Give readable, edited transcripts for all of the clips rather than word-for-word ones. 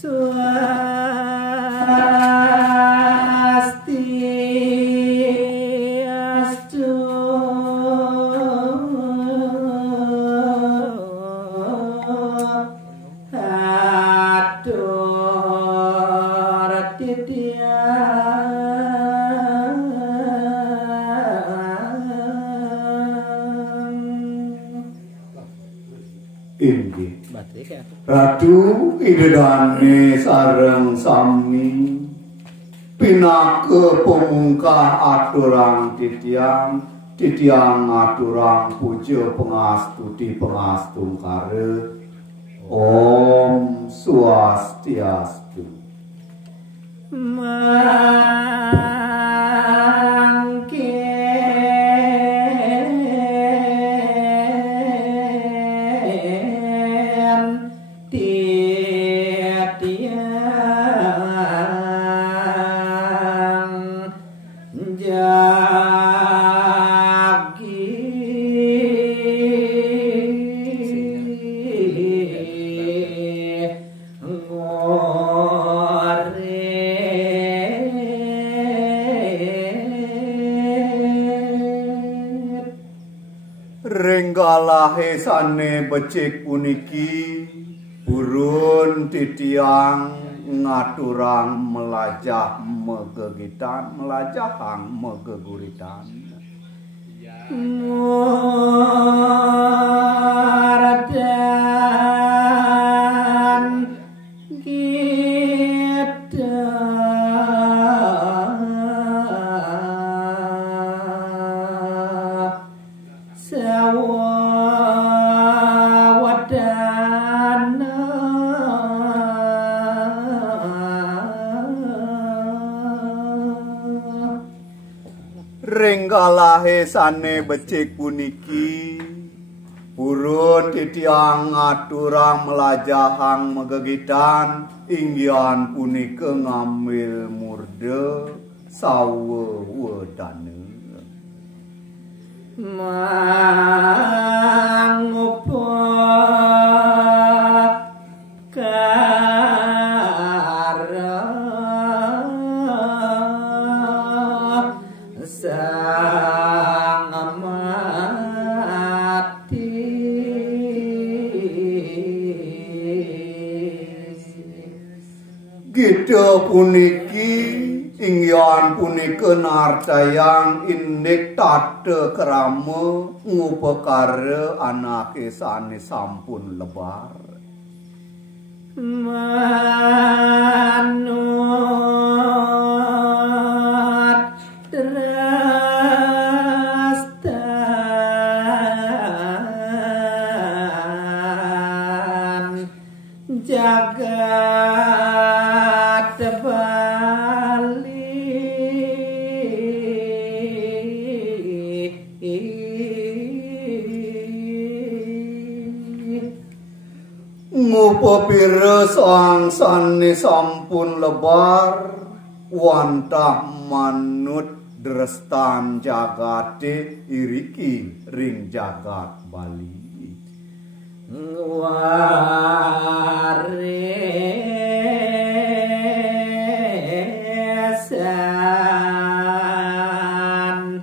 Swastiastu. Atur titiang. Inggih. Ratu idedane sareng sami pinake pemungkah aturang titiang aturang puja pengastuti pengastungkare. Om Swastiastu. Renggalahe sane becik puniki burun titiang ngaturang melajah megegitan melajahang megeguritan Maradan kita Renggalahe sane becik puniki burun titiang ngaturang melajahang megegitan inggian punika ngambil murde sawe wedane mangupa sang mati gitu puniki inggian punika nartayang indik tate kerama ngupekare anake sane sampun lebar manut drastan jagat bali ngupepira sangsane sampun lebar wantah manut drestan jagate iriki ring jagat Bali warisan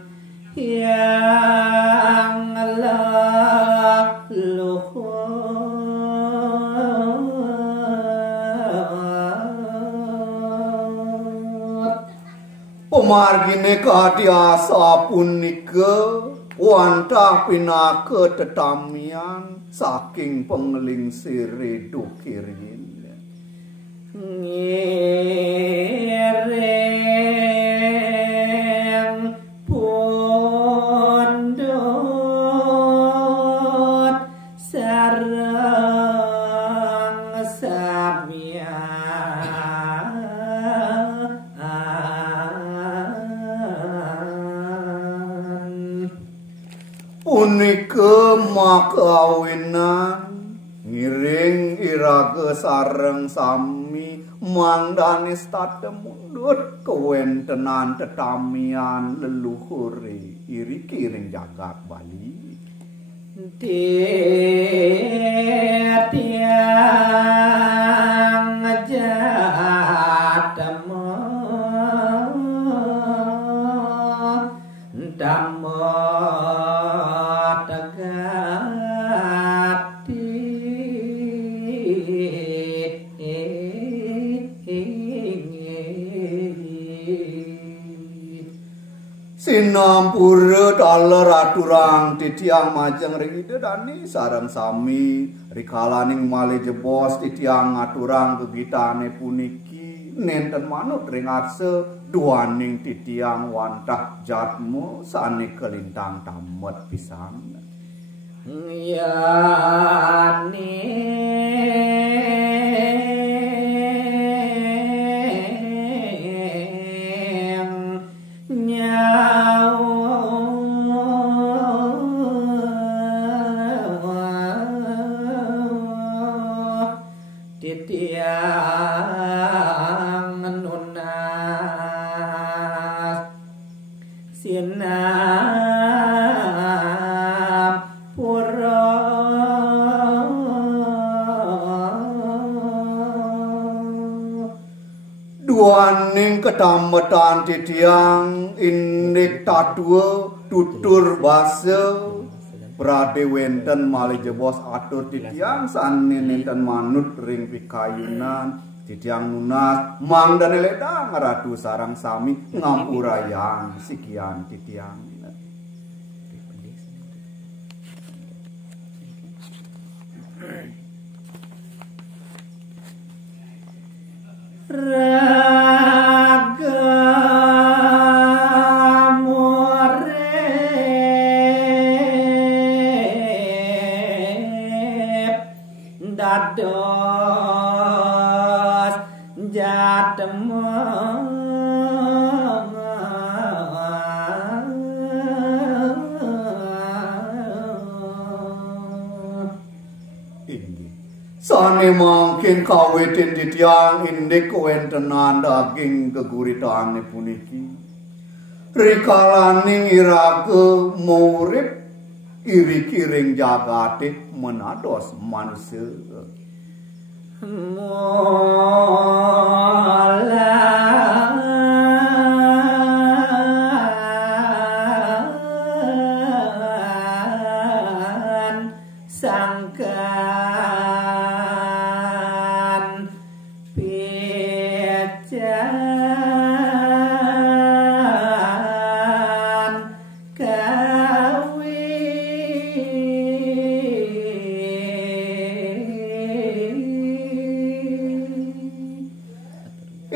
yang leluhur pemargine kadiasa punika wantah pinake tetamian saking penglingsire dukirin ngiring pundut sareng samyan punika makawinan ngiring iraga sareng sami mandane state mundut kewentenan tetamian leluhure iriki ring jagat Bali tiang Sinampura taler aturang titiang majeng ring idedani sareng sami rikalaning malih jebos titiang aturang gegitane puniki nenten manut ring arse duaning titiang wantah jatmu sane kelintang tamet pisan yani titiang nunas sinam pura duaning ketametan titiang indik tadua tutur basa Brade wenten malih jebos atur titiang sane nenten manut ring pikayunan titiang nunas mangdan ledang ratu sarang sami ngampurayang sikian titiang dados jatemu sane mangkin kawitin titiang indik wentenan daging keguritane puniki rikalaning irage murid iri-kiring jagate menados manusia molan sangkan pijan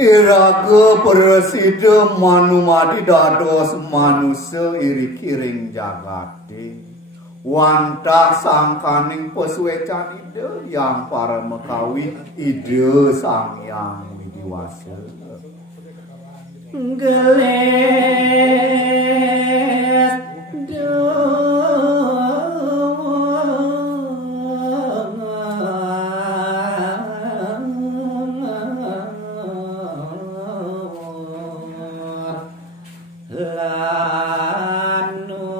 iraga presida manumadi dados manusia iri-kiring jagate wantah sangkaning pesuecan ide yang para mekawi ide sang yang widiwasa geles lanus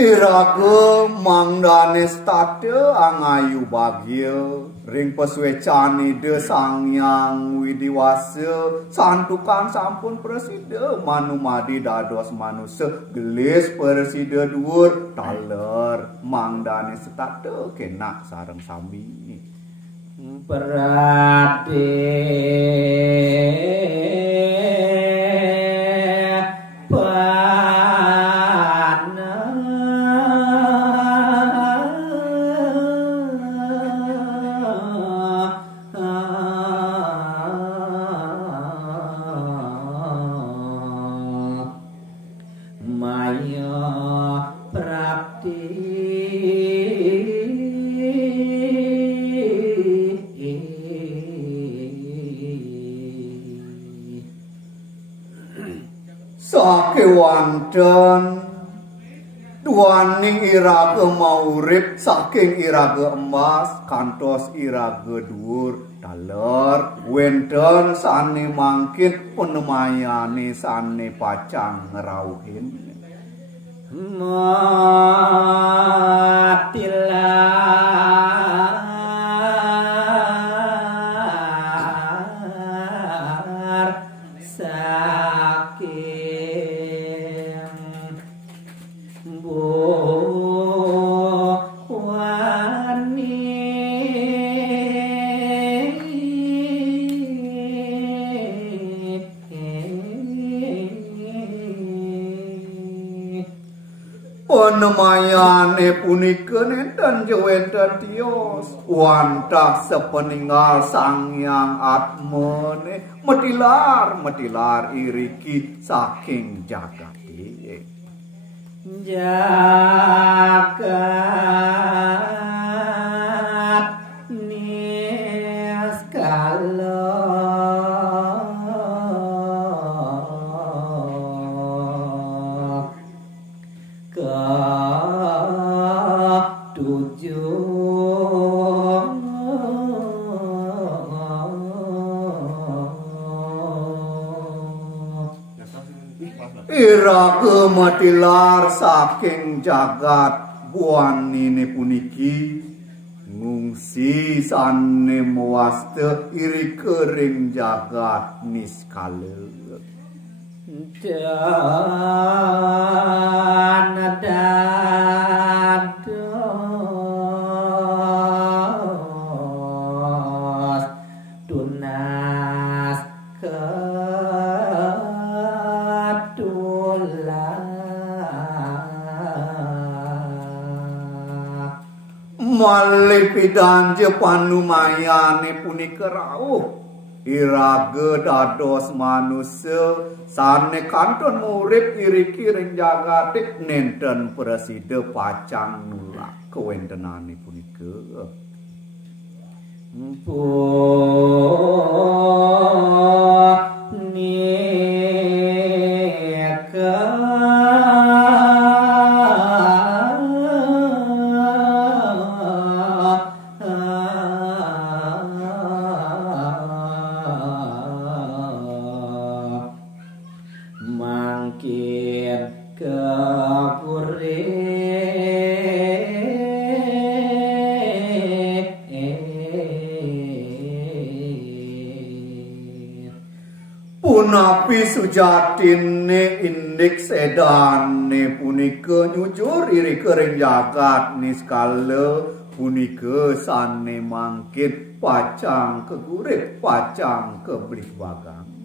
iraga mangdane state angayu bagya ring pesuecan ide sang yang widiwasa santukan sampun presida manumadi dados manusia gelis presida dhuwur taler mangdane state kenak sareng sami berarti sakewanten duaning iraga maurip saking iraga emas kantos iraga dhuwur taler wenten sane mangkin penemayane sane pacang ngrauhin matilah Penemayane punika nenten jewenten tios wantah sepeninggal sang yang atmene metilar iriki saking jagati jagat niskala Iraga matilar saking jagat buanine puniki ngungsi sane mewaste iri kering jagat niskala dados tunas malih pidanje panumayane punika rawuh iraga dados manusia sane kanton murid iriki ring jagate nenten presida pacang nulak kewentenane punika punapi sujatine indik sedane punika nyujur iri kering jagat niskala punika sane mangkin pacang kegurih pacang kebelik bagang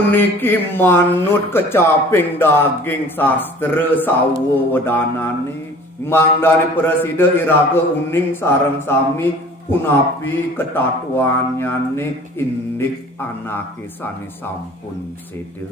puniki manut kecaping daging sastra sawo wedanane mangdane presida iraga uning sareng sami punapi ketatuanyane indik anake sane sampun seda